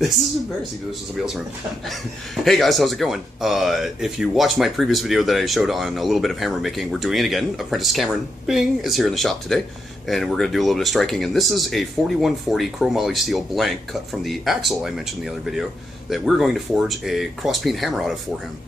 This is embarrassing to do this in somebody else's room. Hey guys, how's it going? If you watched my previous video that I showed on a little bit of hammer making, we're doing it again. Apprentice Cameron, bing, is here in the shop today. And we're going to do a little bit of striking. And this is a 4140 chromoly steel blank cut from the axle I mentioned in the other video that we're going to forge a cross peen hammer out of for him.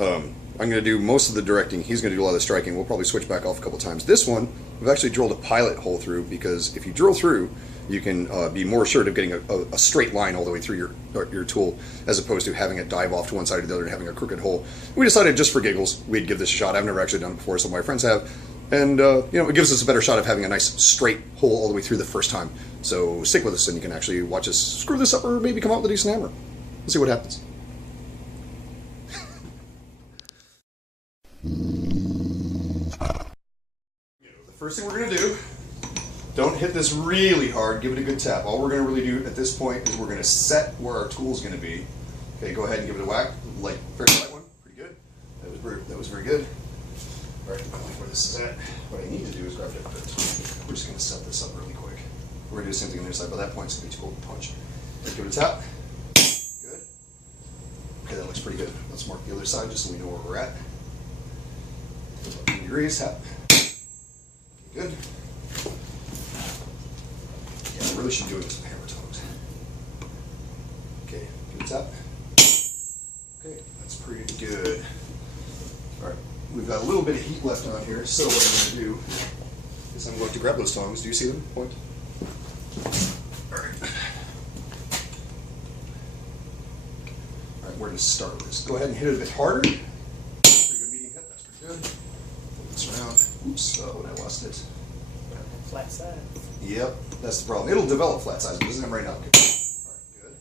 I'm going to do most of the directing. He's going to do a lot of the striking. We'll probably switch back off a couple times. This one, we've actually drilled a pilot hole through, because if you drill through, you can be more assured of getting a straight line all the way through your tool, as opposed to having it dive off to one side or the other and having a crooked hole. We decided just for giggles, we'd give this a shot. I've never actually done it before, some of my friends have. And, you know, it gives us a better shot of having a nice straight hole all the way through the first time. So stick with us and you can actually watch us screw this up or maybe come out with a decent hammer. Let's see what happens. The first thing we're going to do, don't hit this really hard, give it a good tap. All we're going to really do at this point is we're going to set where our tool is going to be. Okay, go ahead and give it a whack. Very light one, pretty good. That was very good. Alright, I don't like where this is at. What I need to do is grab it. We're just going to set this up really quick. We're going to do the same thing on the other side. By that point, it's going to be too cold to punch. Right, give it a tap. Good. Okay, that looks pretty good. Let's mark the other side just so we know where we're at. 80 degrees, tap. Good. Yeah, I really should do it with some hammer tongs. Okay, give it a tap. Okay, that's pretty good. Alright, we've got a little bit of heat left on here, so what I'm going to do is I'm going to grab those tongs. Do you see them? Point. Alright. Alright, we're going to start with this. Go ahead and hit it a bit harder. Pretty good medium hit, that's pretty good. Flip this around. Oops, oh, I lost it. Flat sides. Yep, that's the problem. It'll develop flat sides, but it doesn't right now. Alright, good.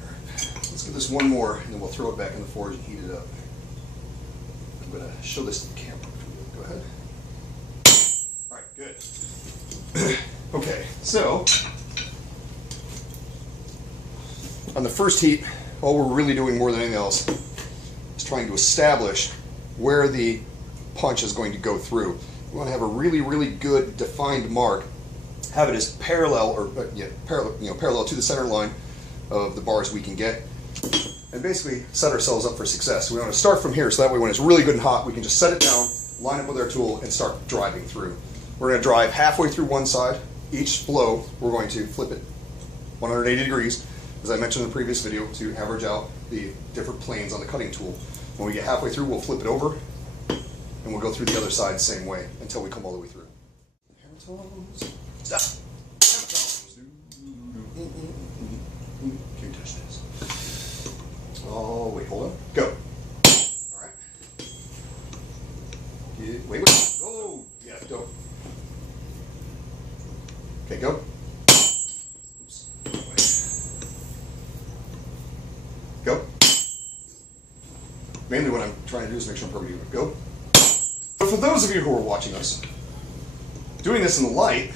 Alright, let's give this one more, and then we'll throw it back in the forge and heat it up. I'm going to show this to the camera. Go ahead. Alright, good. Okay, so on the first heat, all we're really doing more than anything else is trying to establish where the punch is going to go through. We want to have a really, really good defined mark. Have it as parallel, or parallel to the center line of the bars we can get, and basically set ourselves up for success. We want to start from here, so that way when it's really good and hot, we can just set it down, line up with our tool, and start driving through. We're going to drive halfway through one side. Each blow, we're going to flip it 180 degrees, as I mentioned in the previous video, to average out the different planes on the cutting tool. When we get halfway through, we'll flip it over, and we'll go through the other side the same way until we come all the way through. Hammer tongs. Stop. Hammer tongs. Can't touch this. Oh, wait, hold on. Go. Alright. Wait. Oh, yeah, go. Okay, go. Oops. Go. Mainly what I'm trying to do is make sure I'm perfectly good. Go. But for those of you who are watching us, doing this in the light,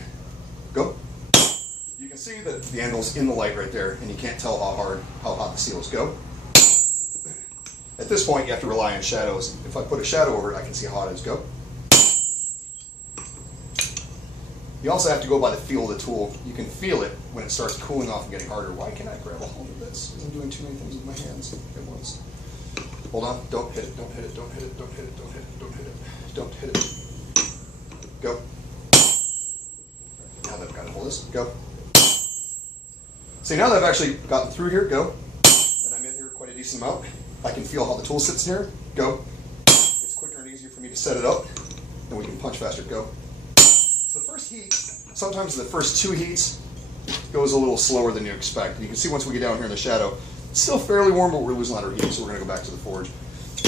go. You can see that the anvil's in the light right there, and you can't tell how hot the steel is. Go. At this point, you have to rely on shadows. If I put a shadow over it, I can see how hot it is. Go. You also have to go by the feel of the tool. You can feel it when it starts cooling off and getting harder. Why can't I grab a hold of this? Because I'm doing too many things with my hands at once. Hold on. Don't hit it. Don't hit it. Don't hit it. Don't hit it. Don't hit it. Don't hit it. Don't hit it. Go. Now that I've got a hold of this, go. See, now that I've actually gotten through here, go. And I'm in here quite a decent amount. I can feel how the tool sits in here. Go. It's quicker and easier for me to set it up, and we can punch faster. Go. So the first heat, sometimes the first two heats, goes a little slower than you expect. And you can see once we get down here in the shadow, it's still fairly warm, but we're losing a lot of heat, so we're going to go back to the forge.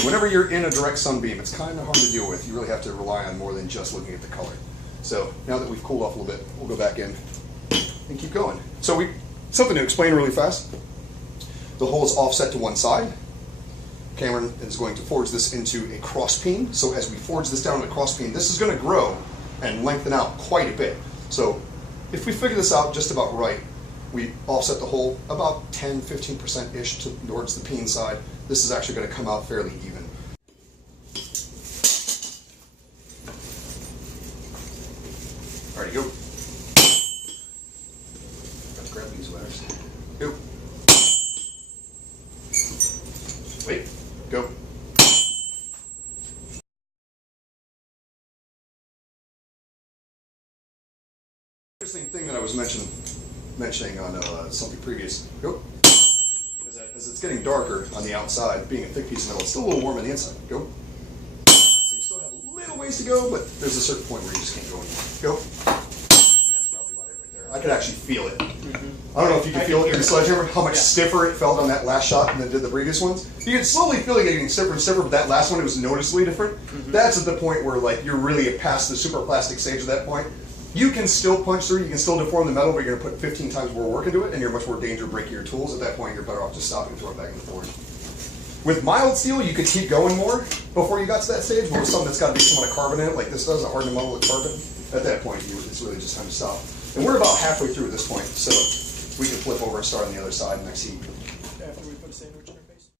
Whenever you're in a direct sunbeam, it's kind of hard to deal with. You really have to rely on more than just looking at the color. So now that we've cooled off a little bit, we'll go back in and keep going. So something to explain really fast. The hole is offset to one side. Cameron is going to forge this into a cross peen. So as we forge this down in a cross peen, this is going to grow and lengthen out quite a bit. So if we figure this out just about right, we offset the hole about 10-15%-ish towards the peen side. This is actually going to come out fairly even. Alrighty, go. Let's grab these wires. Go. Wait, go. Interesting thing that I was mentioning on something previous. Go. As it's getting darker on the outside, being a thick piece of metal, it's still a little warm on the inside. Go. So you still have a little ways to go, but there's a certain point where you just can't go anymore. Go. And that's probably about it right there. I could actually feel it. I don't know if you can feel it in the sledgehammer, how much stiffer it felt on that last shot than it did the previous ones. You can slowly feel it getting stiffer and stiffer, but that last one, it was noticeably different. That's at the point where like you're really past the super plastic stage at that point. You can still punch through, you can still deform the metal, but you're going to put 15 times more work into it, and you're much more danger breaking your tools. At that point, you're better off just stopping and throwing back in the forge. With mild steel, you could keep going more before you got to that stage, but with something that's got to be somewhat of carbon in it, like this does, a hardened metal with carbon, at that point, it's really just time to stop. And we're about halfway through at this point, so we can flip over and start on the other side next heat. After we put a sandwich interface.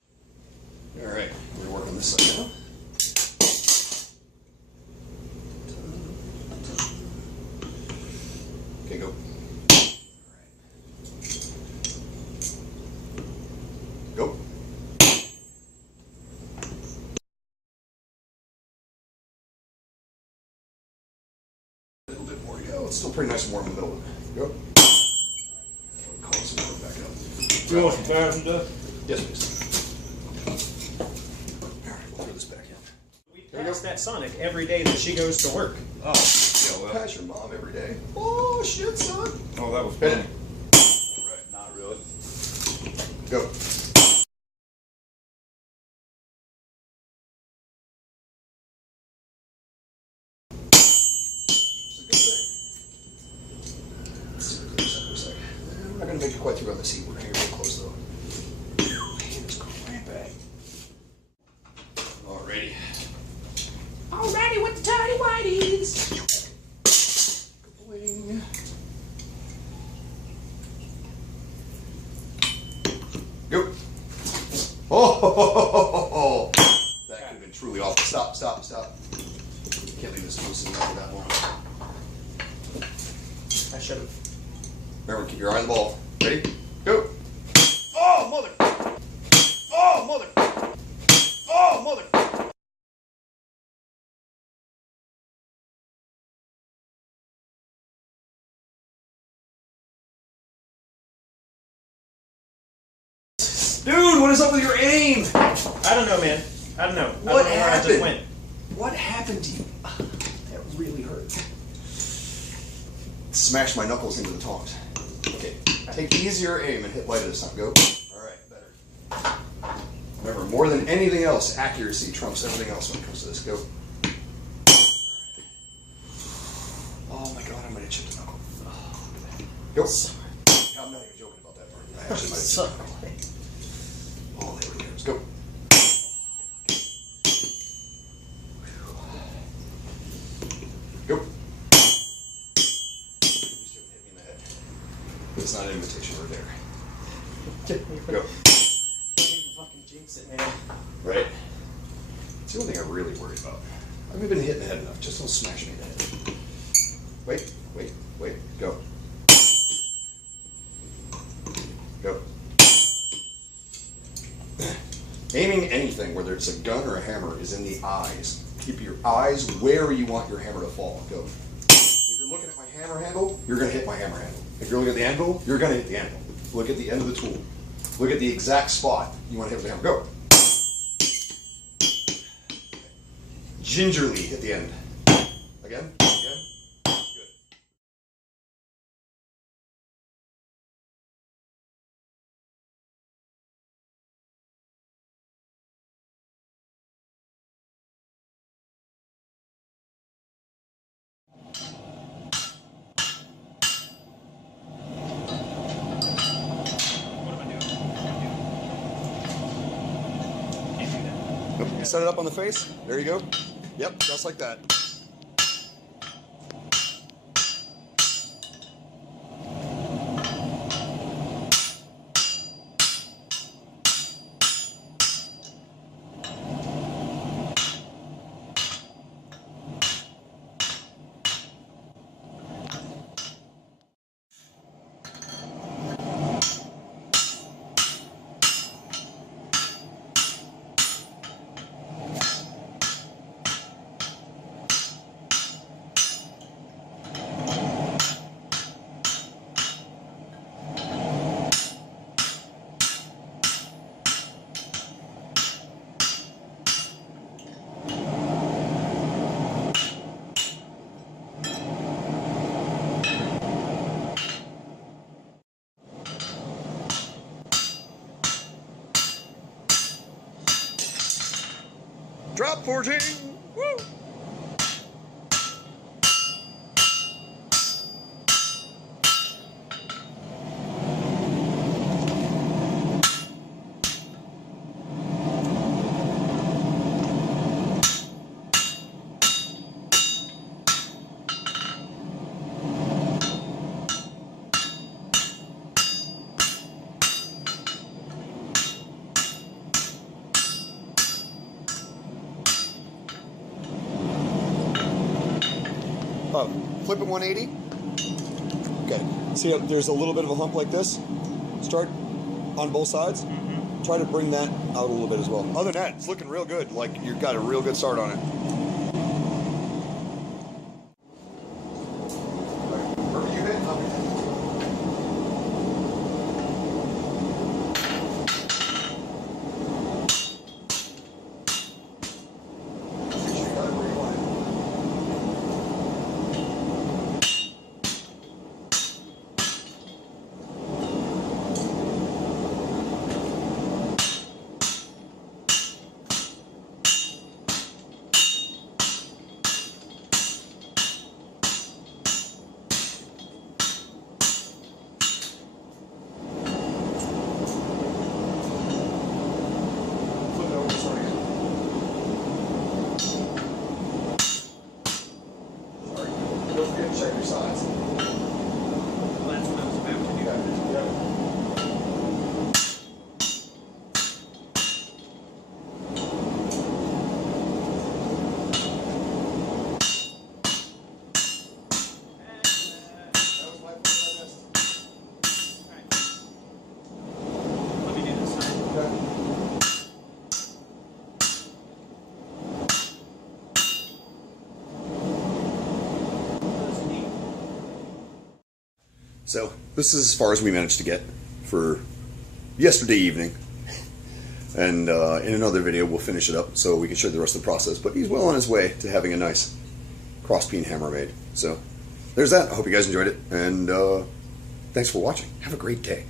All right, we're going to work on this side now. Okay, go. Go. A little bit more to go. It's still pretty nice and warm in the middle. Go. Call some more back up. You want some Patron stuff? Yes, please. All right, we'll throw this back in. We pass that Sonic every day that she goes to work. Oh, yeah, well. Pass your mom every day. Oh, shit, son. Oh, that was Hit funny. it. All right. Not really. Go. We're not going to make it quite through on this heat. We're going to get real close though. Man, it's cramping. Alrighty. Alrighty with the tiny whiteys. Bling. Go. Oh, that could have been truly awful. Stop, stop, stop. Can't leave this tool sitting there for that long. I should have. Remember, keep your eye on the ball. Ready? Go. Oh, mother. Oh, mother. Oh, mother. Dude, what is up with your aim? I don't know, man. I don't know. What I don't know where I just happened? went. What happened to you? That really hurt. Smash my knuckles into the tongs. Okay, take easier aim and hit lighter this time. Go. All right, better. Remember, more than anything else, accuracy trumps everything else when it comes to this. Go. All right. Oh my God, I might have chipped a knuckle. Oh, go. I'm not even joking about that part. I actually might have. Oh, there we go. Let's go. Go. It's not an invitation, we're there. Go. Don't even fucking jinx it, man. Right? It's the only thing I'm really worried about. I've been hitting the head enough. Just don't smash me in the head. Wait, wait, wait. Go. Go. Aiming anything, whether it's a gun or a hammer, is in the eyes. Keep your eyes where you want your hammer to fall. Go. If you're looking at my hammer handle, you're going to hit my hammer handle. If you're looking at the anvil, you're going to hit the anvil. Look at the end of the tool. Look at the exact spot you want to hit with the hammer. Go. Gingerly hit the end. Again. Again. Good. What am I doing? Can't do that. Nope. Set it up on the face. There you go. Yep, just like that. Drop 14. Woo! Flip it 180. Okay. See, there's a little bit of a hump like this. Start on both sides. Try to bring that out a little bit as well. Other than that, it's looking real good. Like you've got a real good start on it. Wherever you hit, I'll hit. Check your sides. That's what I was about to do. That was my point I missed. Alright. Let me do this side. Okay. So this is as far as we managed to get for yesterday evening, and in another video we'll finish it up so we can show the rest of the process, but he's well on his way to having a nice cross peen hammer made. So there's that. I hope you guys enjoyed it, and thanks for watching. Have a great day.